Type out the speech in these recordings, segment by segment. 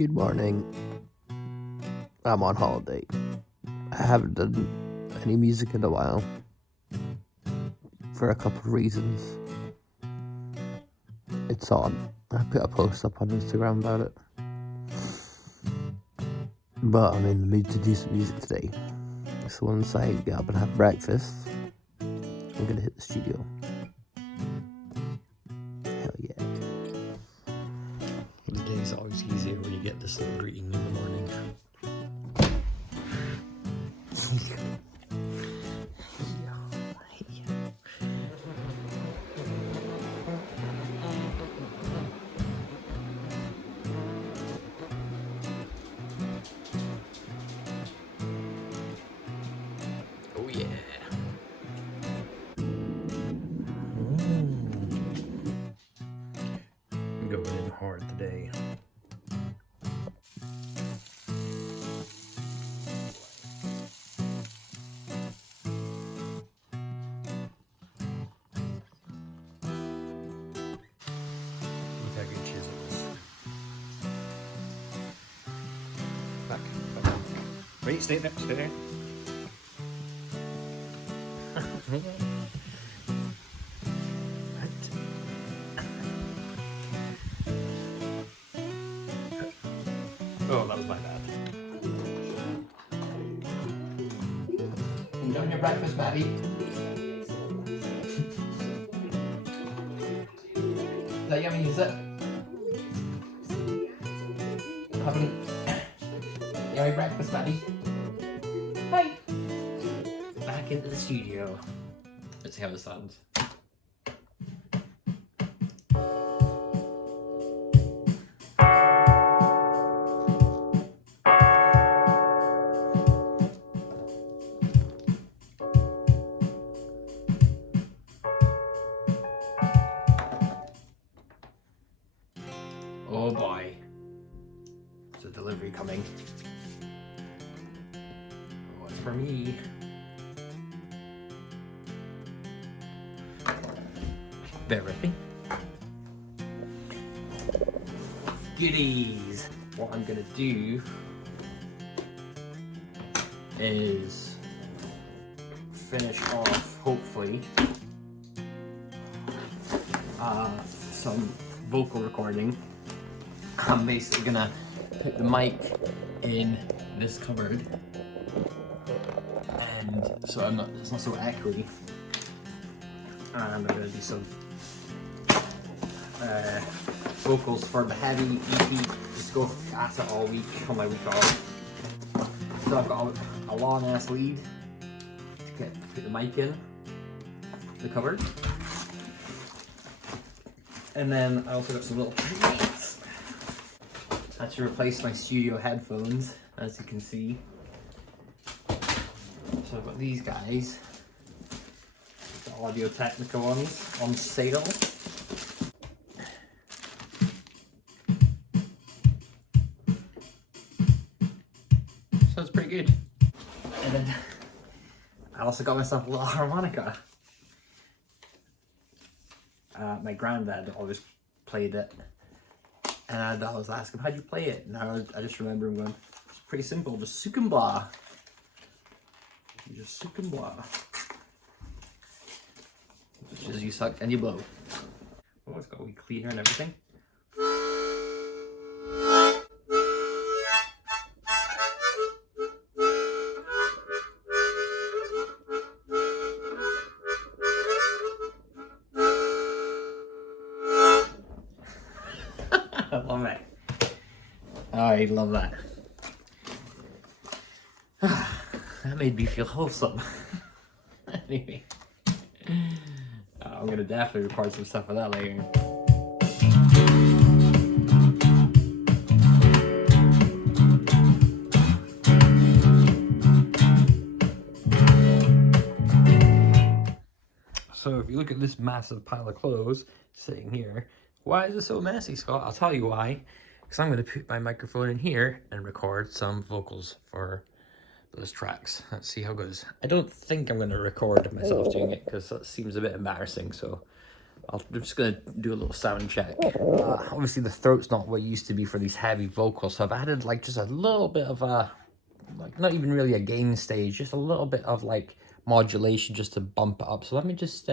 Good morning. I'm on holiday. I haven't done any music in a while for a couple of reasons. It's on. I put a post up on Instagram about it. But I'm in the mood to do some music today. So once I get up and have breakfast, I'm gonna hit the studio. Hell yeah. The day's always easier when you get this little greeting in the morning. Oh yeah. I'm going in hard today. Look how good she is at this. Back. Wait, stay there, stay there. Oh, that was my bad. You done your breakfast, Maddie? Is that yummy, is it? Having yummy breakfast, Maddie? Hi! Back into the studio. Let's see how this sounds. Oh boy. There's a delivery coming. Oh, it's for me. Bear with me. Goodies! What I'm gonna do is finish off, hopefully, some vocal recording. I'm basically gonna put the mic in this cupboard, and so it's not so echoey. And I'm gonna do some vocals for the heavy EP. Just go at it all week on my week off. So I've got a long ass lead to put the mic in the cupboard, and then I also got some little preamps. I had to replace my studio headphones, as you can see. So I've got these guys, the Audio Technica ones, on sale. Sounds pretty good. And then I also got myself a little harmonica. My granddad always played it. And I was asking him, how'd you play it? And I just remember him going, it's pretty simple, just sook and blah. Just sook and blah. Which is you suck and you blow. Oh, it's got a wee cleaner and everything. I love it. I love that. That made me feel wholesome. Anyway, I'm gonna definitely record some stuff for that later. So if you look at this massive pile of clothes sitting here, why is it so messy, Scott? I'll tell you why. Because I'm going to put my microphone in here and record some vocals for those tracks. Let's see how it goes. I don't think I'm going to record myself doing it because that seems a bit embarrassing, so I'm just gonna do a little sound check. Obviously the throat's not what it used to be for these heavy vocals, so I've added like just a little bit of a, like not even really a gain stage, just a little bit of like modulation just to bump it up. So let me just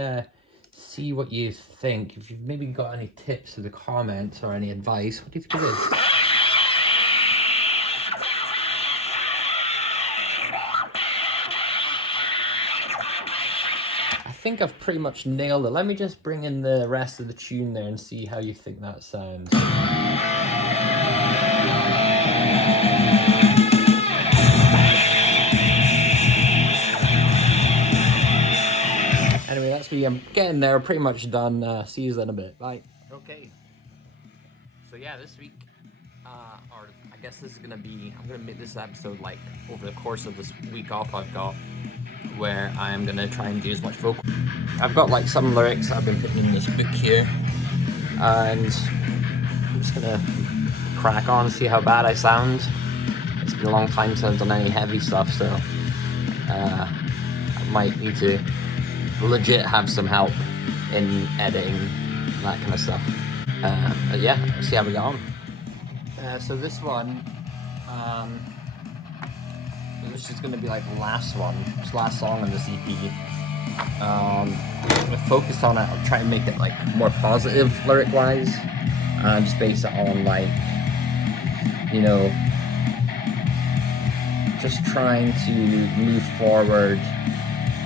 see what you think. If you've maybe got any tips in the comments or any advice, what do you think it is? I think I've pretty much nailed it. Let me just bring in the rest of the tune there and see how you think that sounds. Anyway, that's me. I'm getting there, pretty much done. See you in a bit. Bye. Okay. So yeah, this week, or I guess this is gonna be, I'm gonna make this episode like over the course of this week off I've got, where I'm gonna try and do as much vocal. I've got like some lyrics I've been putting in this book here, and I'm just gonna crack on, see how bad I sound. It's been a long time since I've done any heavy stuff, so I might need to legit have some help in editing, that kind of stuff. But yeah, let's see how we get on. So this one, this is going to be like the last one, this last song on this EP. I'm going to focus on it. I'll try and make it like more positive lyric wise, and just base it on like, you know, just trying to move forward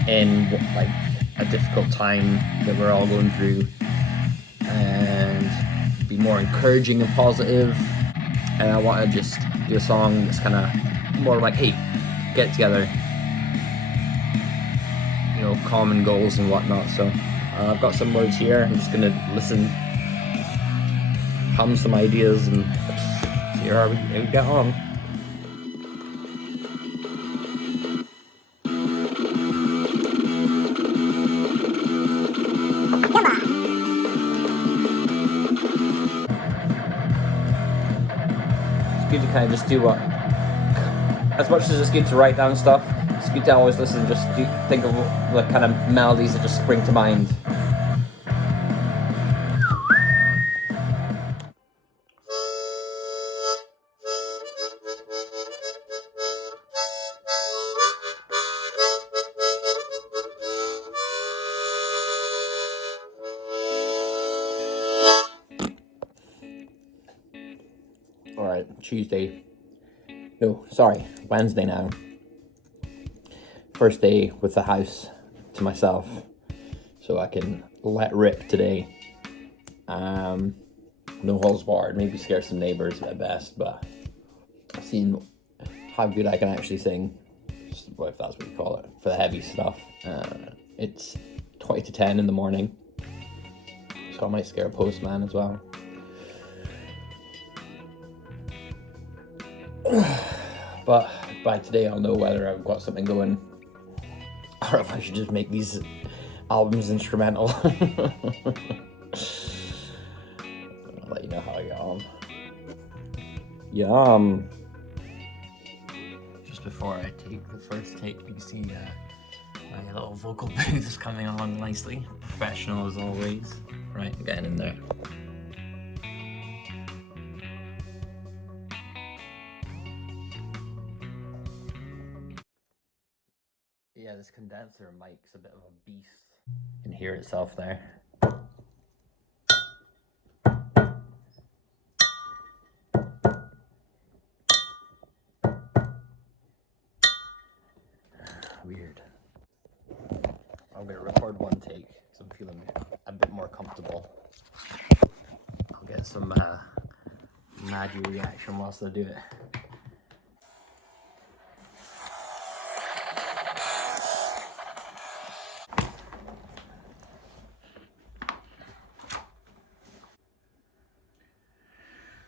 in like a difficult time that we're all going through, and be more encouraging and positive. And I want to just do a song that's kind of more like, hey, get together, you know, common goals and whatnot. So I've got some words here. I'm just gonna listen, hum some ideas, and see how we get on. Good to kind of just do what, as much as it's good to write down stuff, it's good to always listen and just think of the kind of melodies that just spring to mind. Alright, Wednesday now. First day with the house to myself, so I can let rip today. No holds barred, maybe scare some neighbors at best, but I've seen how good I can actually sing, well, if that's what you call it, for the heavy stuff. It's 20 to 10 in the morning, so I might scare a postman as well. But by today I'll know whether I've got something going, or if I should just make these albums instrumental. I'll let you know how I get on. Yum. Just before I take the first take, you can see my little vocal booth is coming along nicely. Professional as always. Right, I'm getting in there. Yeah, this condenser mic's a bit of a beast. You can hear itself there. Weird. I'm gonna record one take because I'm feeling a bit more comfortable. I'll get some magic reaction whilst I do it.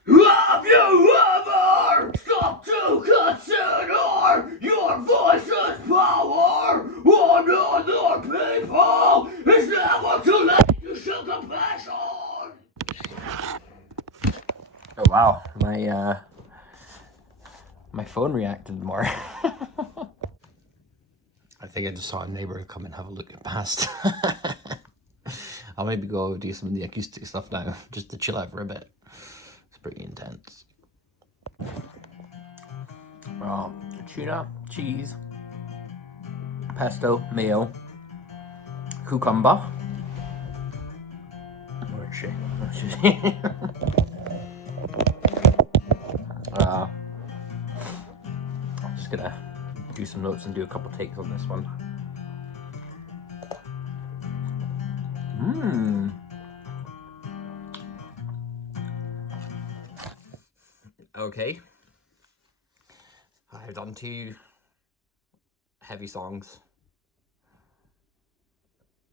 Have you ever stopped to consider your voice's power on other people? It's never too late to show compassion. Oh wow, my phone reacted more. I think I just saw a neighbor come and have a look at past. I'll maybe go do some of the acoustic stuff now, just to chill out for a bit. It's pretty intense. Tuna, cheese, pesto, mayo, cucumber. Where is she? Where is she? I'm just gonna do some notes and do a couple takes on this one. Okay. I've done 2 heavy songs.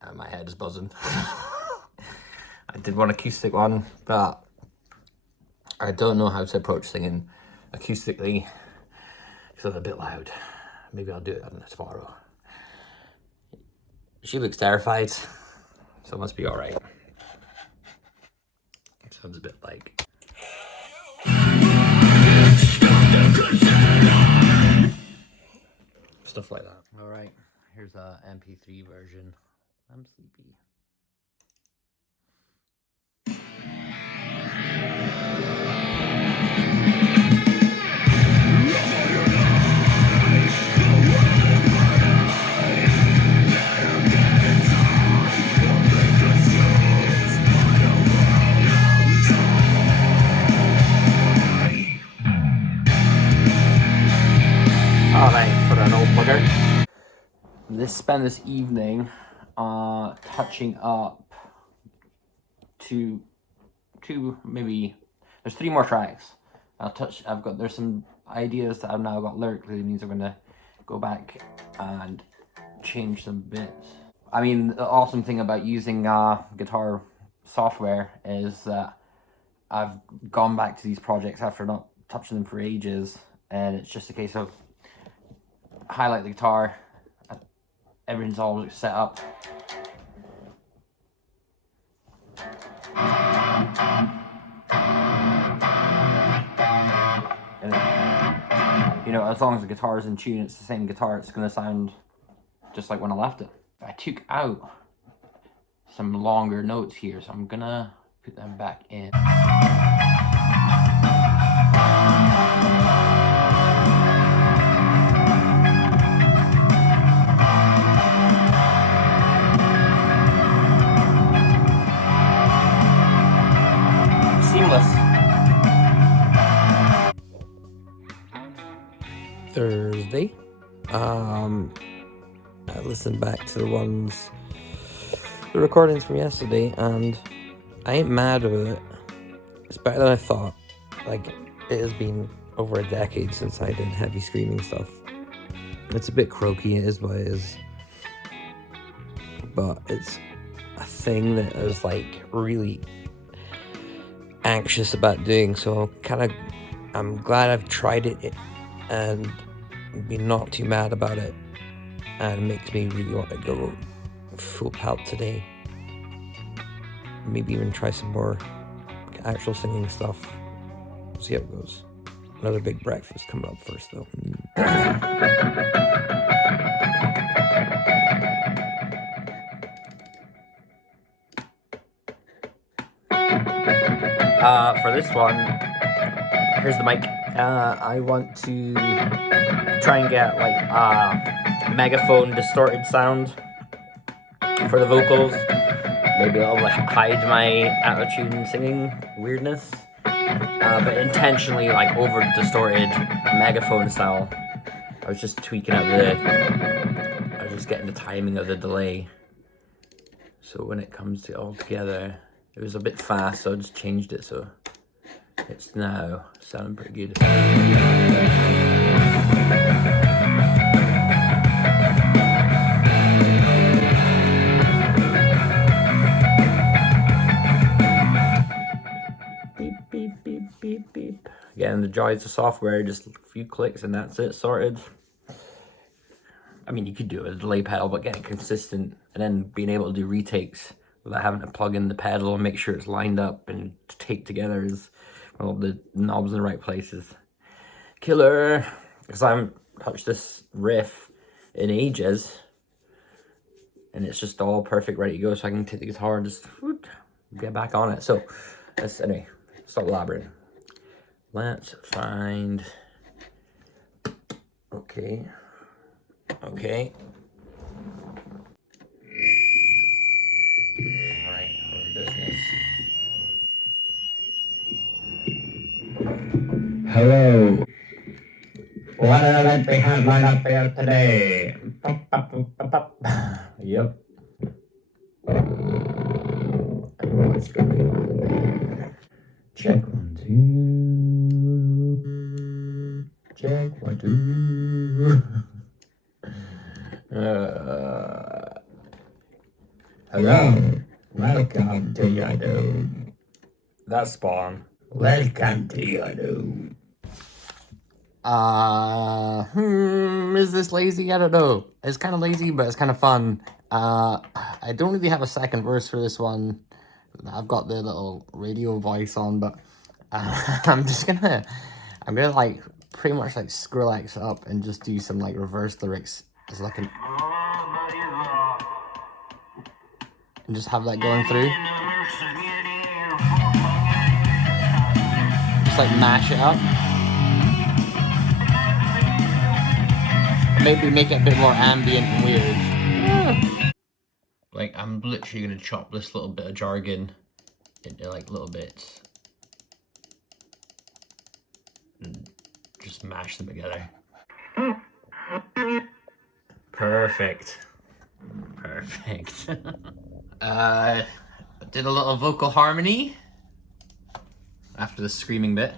And my head is buzzing. I did one acoustic one, but I don't know how to approach singing acoustically because I'm a bit loud. Maybe I'll do it tomorrow. She looks terrified, so it must be alright. Sounds a bit like... stuff like that. Alright, here's a MP3 version. I'm sleepy. Alright, for an old bugger. Spend this evening touching up two, maybe there's 3 more tracks. There's some ideas that I've now got lyrically. It means I'm gonna go back and change some bits. I mean, the awesome thing about using guitar software is that I've gone back to these projects after not touching them for ages, and it's just a case of highlight the guitar, everything's all set up. And you know, as long as the guitar is in tune, it's the same guitar, it's gonna sound just like when I left it. I took out some longer notes here, so I'm gonna put them back in. Thursday. I listened back to the recordings from yesterday, and I ain't mad with it. It's better than I thought. Like, it has been over a decade since I did heavy screaming stuff. It's a bit croaky, it is what it is. But it's a thing that I was like really anxious about doing, so I'm glad I've tried it and been not too mad about it, and it makes me really want to go full pelt today. Maybe even try some more actual singing stuff. See how it goes. Another big breakfast coming up first though. For this one, here's the mic. I want to try and get like a megaphone distorted sound for the vocals. Maybe I'll hide my out-of-tune singing weirdness, but intentionally like over distorted megaphone style. I was just tweaking out I was just getting the timing of the delay. So when it comes to all together, it was a bit fast, so I just changed it so it's now sounding pretty good. Beep, beep, beep, beep, beep. Again, the joys of software, just a few clicks and that's it, sorted. I mean, you could do it with a delay pedal, but getting consistent and then being able to do retakes without having to plug in the pedal and make sure it's lined up and take together is all the knobs in the right places. Killer, because I haven't touched this riff in ages. and it's just all perfect, ready to go. So I can take the guitar and just get back on it. So anyway, stop blabbering. Let's find. Okay. Okay. All right, we're in business. Hello. What an event we have lined up for you today. Yep. What's going on there? Check 1, 2. Check 1, 2. Hello. Welcome to your dome. That's Spawn. Welcome to your dome. Is this lazy? I don't know. It's kind of lazy, but it's kind of fun. I don't really have a second verse for this one. I've got the little radio voice on, but I'm gonna like pretty much like Skrillex up and just do some like reverse lyrics as like and just have that going through. Just like mash it up. Maybe make it a bit more ambient and weird. Like, I'm literally gonna chop this little bit of jargon into like little bits and just mash them together. Perfect. Perfect. Did a little vocal harmony after the screaming bit.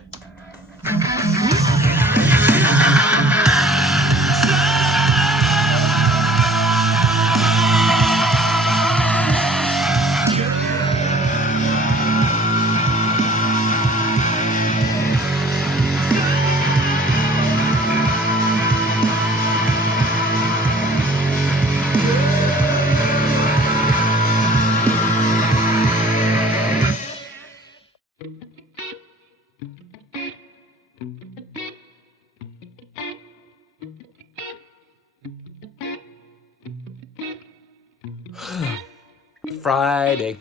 Friday.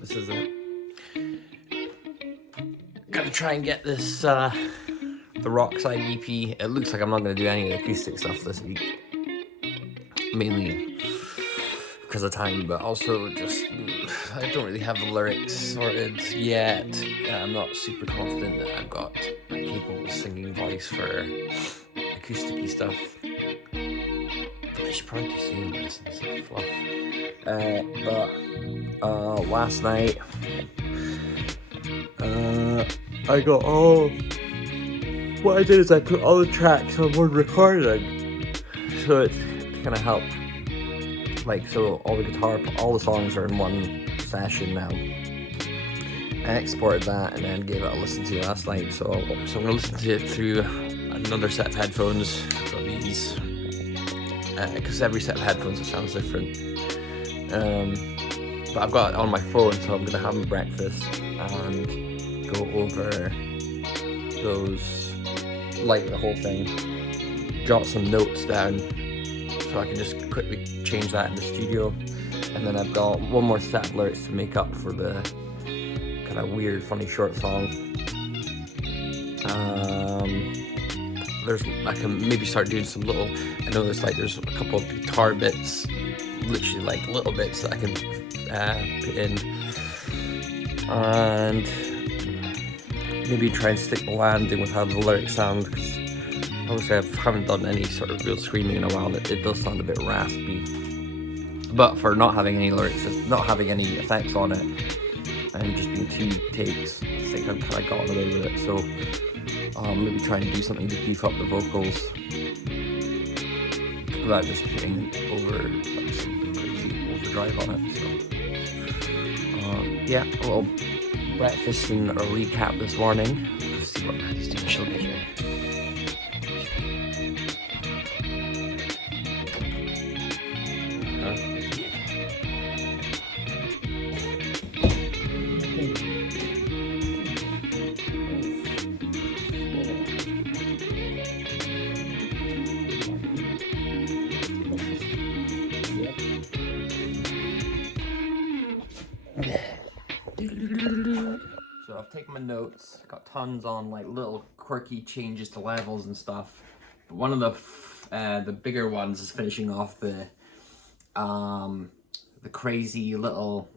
This is it. Gotta try and get this, the Rockside EP. It looks like I'm not gonna do any of the acoustic stuff this week. Mainly because of time, but also just, I don't really have the lyrics sorted yet. I'm not super confident that I've got a capable singing voice for acoustic-y stuff. I should probably do singing lessons and fluff. But last night, I got all. What I did is I put all the tracks on one recording, so it's kind of help. Like, so all the songs are in one session now. I exported that and then gave it a listen to last night. So I'm gonna listen to it through another set of headphones. Got these. Because every set of headphones it sounds different. But I've got it on my phone, so I'm gonna have my breakfast and go over those, like the whole thing, jot some notes down, so I can just quickly change that in the studio. And then I've got one more set of lyrics to make up for the kind of weird, funny short song. I can maybe start doing some little. I know there's a couple of guitar bits, literally like little bits that I can put in, and maybe try and stick the landing with how the lyrics sound. Because obviously I haven't done any sort of real screaming in a while. It does sound a bit raspy, but for not having any lyrics, not having any effects on it, and just being 2 takes, I think I've kind of gotten away with it. So. Maybe try and do something to beef up the vocals without just putting like some crazy overdrive on it. So, yeah, a little breakfast and a recap this morning. Let's see what Maddie's doing. She'll be here. So I've taken my notes, got tons on like little quirky changes to levels and stuff. But one of the bigger ones is finishing off the crazy little,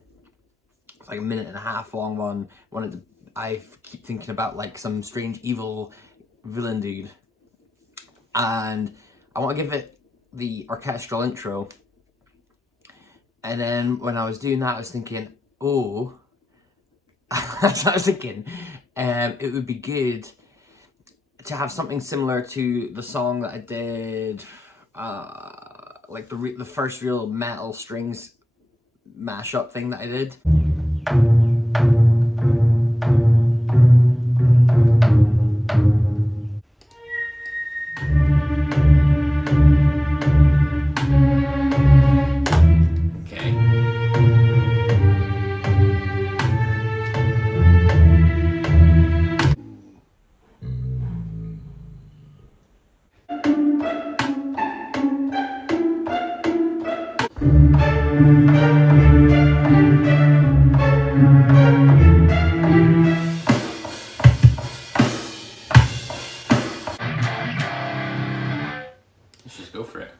like a minute and a half long one. I keep thinking about like some strange evil villain dude, and I want to give it the orchestral intro. And then when I was doing that, I was thinking, oh. So I was thinking, it would be good to have something similar to the song that I did, like the first real metal strings mashup thing that I did. Let's just go for it.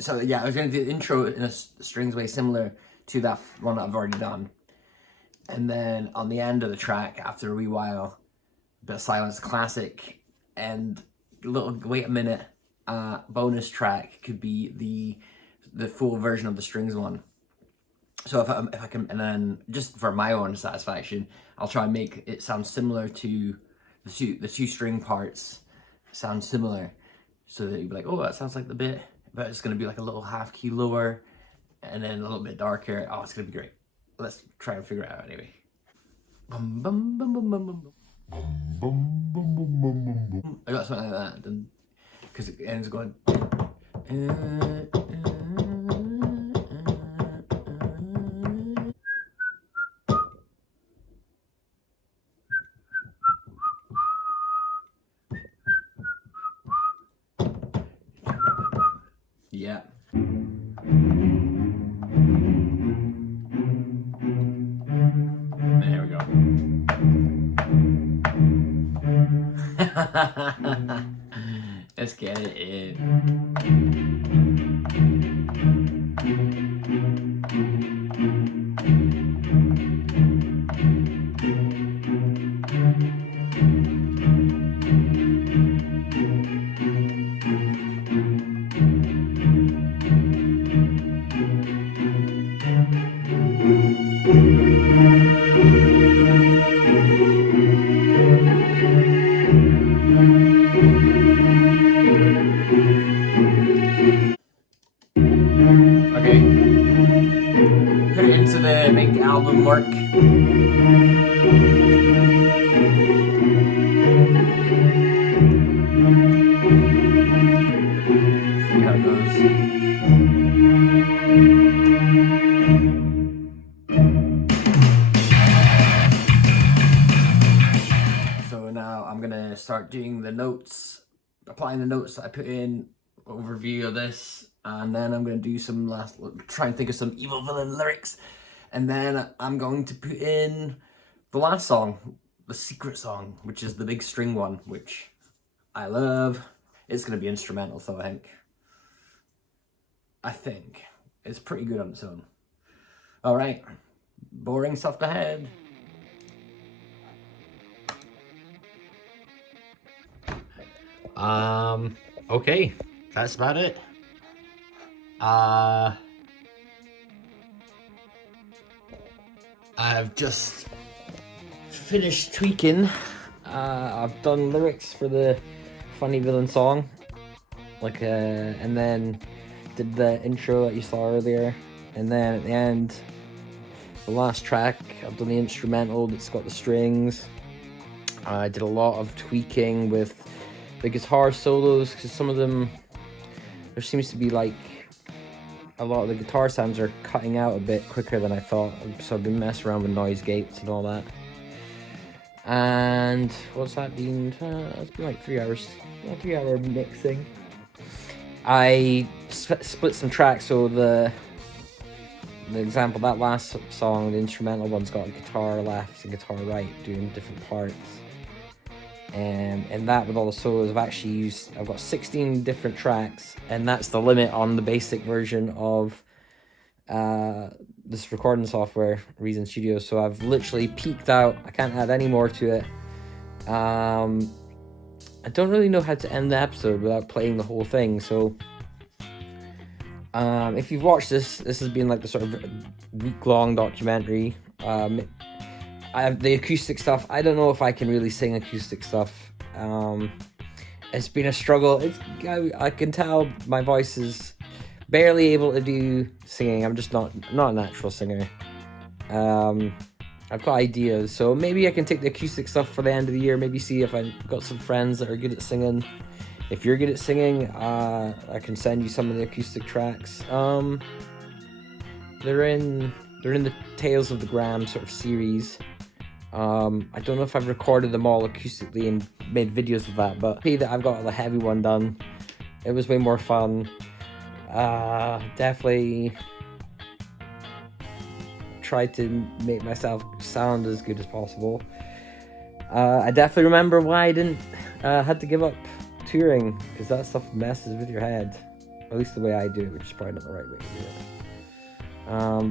So yeah, I was going to do the intro in a strings way similar to that one that I've already done. And then on the end of the track, after a wee while, a bit of silence, classic, and a little, wait a minute, bonus track could be the full version of the strings one. So if I can, and then just for my own satisfaction, I'll try and make it sound similar to the two string parts sound similar, so that you'd be like, oh, that sounds like the bit, but it's gonna be like a little half key lower, and then a little bit darker. Oh, it's gonna be great. Let's try and figure it out anyway. Bum, bum, bum, bum, bum, bum. I got something like that, then, because it ends going. Yeah. There we go. Let's get it in. Okay. Put it into the big album work. See how it goes. So now I'm gonna start doing the notes, applying the notes that I put in, overview of this, and then I'm gonna do some try and think of some evil villain lyrics, and then I'm going to put in the last song, the secret song, which is the big string one, which I love. It's gonna be instrumental, so I think. I think. It's pretty good on its own. Alright, boring stuff ahead. Okay, that's about it. I've just finished tweaking. I've done lyrics for the Funny Villain song, and then did the intro that you saw earlier, and then at the end, the last track, I've done the instrumental that's got the strings. I did a lot of tweaking with the guitar solos, because some of them, there seems to be like a lot of the guitar sounds are cutting out a bit quicker than I thought, so I've been messing around with noise gates and all that. And what's that been? It's been like 3 hours. 3 hour mixing. I split some tracks, so the example, that last song, the instrumental one's got a guitar left and guitar right doing different parts. And that with all the solos, I've got 16 different tracks, and that's the limit on the basic version of this recording software, Reason Studio. So I've literally peaked out. I can't add any more to it. I don't really know how to end the episode without playing the whole thing, so if you've watched this has been like the sort of week-long documentary. I have the acoustic stuff. I don't know if I can really sing acoustic stuff. It's been a struggle. I can tell my voice is barely able to do singing. I'm just not a natural singer. I've got ideas, so maybe I can take the acoustic stuff for the end of the year. Maybe see if I've got some friends that are good at singing. If you're good at singing, I can send you some of the acoustic tracks. They're in the Tales of the Gram sort of series. I don't know if I've recorded them all acoustically and made videos of that, but that I've got the heavy one done. It was way more fun. Definitely tried to make myself sound as good as possible. I definitely remember why I didn't had to give up touring, because that stuff messes with your head, at least the way I do it, which is probably not the right way to do it.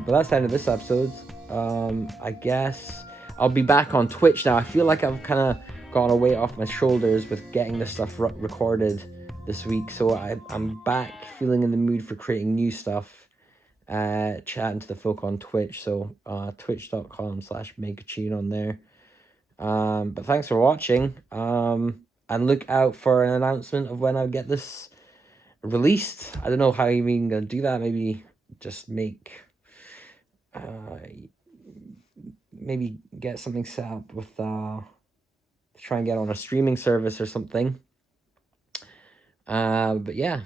But that's the end of this episode. I guess I'll be back on Twitch now. I feel like I've kind of gotten a weight off my shoulders with getting this stuff recorded this week, so I'm back feeling in the mood for creating new stuff, chatting to the folk on Twitch, so twitch.com/makeatune on there. But thanks for watching, and look out for an announcement of when I get this released. I don't know how you're even gonna do that. Maybe just maybe get something set up with try and get on a streaming service or something. But yeah,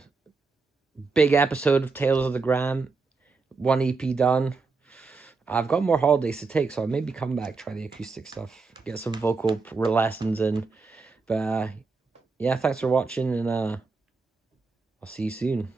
big episode of Tales of the Gram, 1 EP done. I've got more holidays to take, so I'll maybe come back, try the acoustic stuff, get some vocal lessons in. But yeah, thanks for watching, and I'll see you soon.